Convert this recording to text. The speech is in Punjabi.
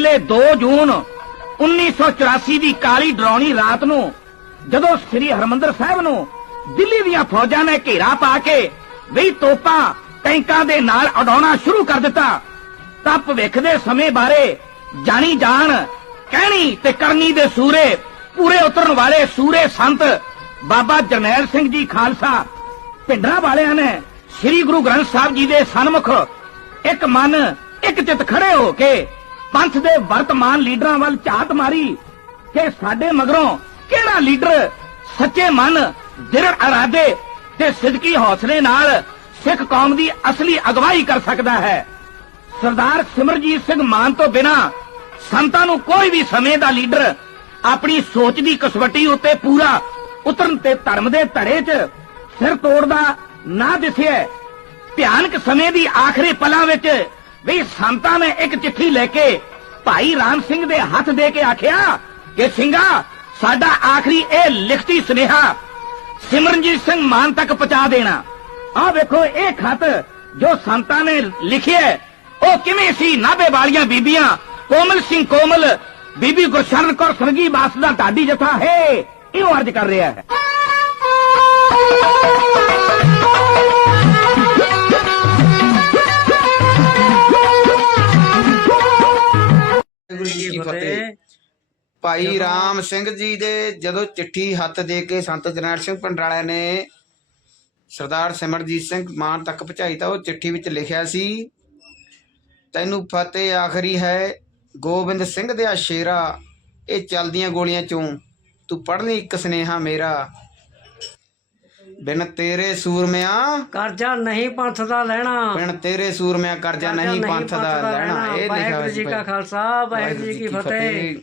ਵੇਲੇ 2 ਜੂਨ 1984 ਦੀ ਕਾਲੀ ਡਰਾਉਣੀ ਰਾਤ ਨੂੰ, ਜਦੋਂ ਸ੍ਰੀ ਹਰਮੰਦਰ ਸਾਹਿਬ ਨੂੰ ਦਿੱਲੀ ਦੀਆਂ ਫੌਜਾਂ ਨੇ ਘੇਰਾ ਪਾ ਕੇ ਵੀ ਤੋਪਾਂ ਟੈਂਕਾਂ ਦੇ ਨਾਲ ਉਡਾਉਣਾ ਸ਼ੁਰੂ ਕਰ ਦਿੱਤਾ, ਤਾਂ ਭਵਿੱਖ ਦੇ ਸਮੇਂ ਬਾਰੇ ਜਾਣੀ ਜਾਣ, ਕਹਿਣੀ ਤੇ ਕਰਨੀ ਦੇ ਸੂਰੇ, ਪੂਰੇ ਉਤਰਨ ਵਾਲੇ ਸੂਰੇ ਸੰਤ ਬਾਬਾ ਜਰਨੈਲ ਸਿੰਘ ਜੀ ਖਾਲਸਾ ਪਿੰਡਰਾਂ ਵਾਲਿਆਂ ਨੇ ਸ੍ਰੀ ਗੁਰੂ ਗ੍ਰੰਥ ਸਾਹਿਬ ਜੀ ਦੇ ਸਨਮੁਖ ਇੱਕ ਮਨ, ਇੱਕ ਚਿੱਤ ਖੜੇ ਹੋ ਕੇ ਪੰਥ ਦੇ ਵਰਤਮਾਨ ਲੀਡਰਾਂ ਵੱਲ ਝਾਤ ਮਾਰੀ ਕਿ ਸਾਡੇ ਮਗਰੋਂ ਕਿਹੜਾ ਲੀਡਰ ਸੱਚੇ ਮਨ, ਦ੍ਰਿੜ ਇਰਾਦੇ ਤੇ ਸਿੱਧਕੀ ਹੌਸਲੇ ਨਾਲ ਸਿੱਖ ਕੌਮ ਦੀ ਅਸਲੀ ਅਗਵਾਈ ਕਰ ਸਕਦਾ ਹੈ। ਸਰਦਾਰ ਸਿਮਰਜੀਤ ਸਿੰਘ ਮਾਨ ਤੋਂ ਬਿਨਾ ਸੰਤਾਂ ਨੂੰ ਕੋਈ ਵੀ ਸਮੇਂ ਦਾ ਲੀਡਰ ਆਪਣੀ ਸੋਚ ਦੀ ਕਸਵੱਟੀ ਉੱਤੇ ਪੂਰਾ ਉਤਰਨ ਤੇ ਧਰਮ ਦੇ ਧੜੇ 'ਚ ਸਿਰ ਤੋੜਦਾ ਨਾ ਦਿਸਿਆ ਭਿਆਨਕ ਸਮੇਂ ਦੀ ਆਖਰੀ ਪਲਾਂ ਵਿੱਚ ਵੀ ਸੰਤਾਂ ਨੇ ਇੱਕ ਚਿੱਠੀ ਲੈ ਕੇ ਭਾਈ ਰਾਮ ਸਿੰਘ ਦੇ ਹੱਥ ਦੇ ਕੇ ਆਖਿਆ ਕਿ ਸਿੰਘਾ, ਸਾਡਾ ਆਖਰੀ ਇਹ ਲਿਖਤੀ ਸੁਨੇਹਾ ਸਿਮਰਨਜੀਤ ਸਿੰਘ ਮਾਨ ਤੱਕ ਪਹੁੰਚਾ ਦੇਣਾ। ਆਹ ਵੇਖੋ, ਇਹ ਖਤ ਜੋ ਸੰਤਾਂ ਨੇ ਲਿਖਿਆ ਉਹ ਕਿਵੇਂ ਸੀ? ਨਾਭੇ ਵਾਲੀਆਂ ਬੀਬੀਆਂ, ਕੋਮਲ ਸਿੰਘ ਕੋਮਲ, ਬੀਬੀ ਗੁਰਸ਼ਰਨ ਕੌਰ ਸਰਗੀ ਬਾਸ ਦਾ ਢਾਡੀ ਜਥਾ, ਹੈ, ਇਹ ਅਰਜ ਕਰ ਰਿਹਾ ਹੈ। ਜੀ ਕੀ ਫਤਿਹ। ਭਾਈ ਰਾਮ ਸਿੰਘ ਜੀ ਦੇ ਜਦੋਂ ਚਿੱਠੀ ਹੱਥ ਦੇ ਕੇ ਸੰਤ ਜਰਨੈਲ ਸਿੰਘ ਪੰਡਰਾਲੇ ਨੇ ਸਰਦਾਰ ਸਿਮਰਜੀਤ ਸਿੰਘ ਮਾਨ ਤੱਕ ਪਹੁੰਚਾਈ ਤਾਂ ਉਹ ਚਿੱਠੀ ਵਿੱਚ ਲਿਖਿਆ ਸੀ ਤੈਨੂੰ ਫਤਿਹ ਆਖਰੀ ਹੈ ਗੋਬਿੰਦ ਸਿੰਘ ਦੇ ਸ਼ੇਰਾ ਇਹ ਚਲਦੀਆਂ ਗੋਲੀਆਂ ਚੋਂ ਤੂੰ ਪੜ੍ਹ ਲਈ ਇੱਕ ਸੁਨੇਹਾ ਮੇਰਾ ਬਿਨ ਤੇਰੇ ਸੂਰਮਿਆਂ ਕਰਜ਼ਾ ਨਹੀਂ ਪੰਥ ਦਾ ਲੈਣਾ। ਬਿਨ ਤੇਰੇ ਸੂਰਮਿਆਂ ਕਰਜ਼ਾ ਨਹੀਂ ਪੰਥ ਦਾ ਲੈਣਾ। ਇਹ ਲਿਖਿਆ ਵਾਹਿਗੁਰੂ ਜੀ ਕਾ ਖਾਲਸਾ ਵਾਹਿਗੁਰੂ ਜੀ ਕੀ ਫਤਿਹ।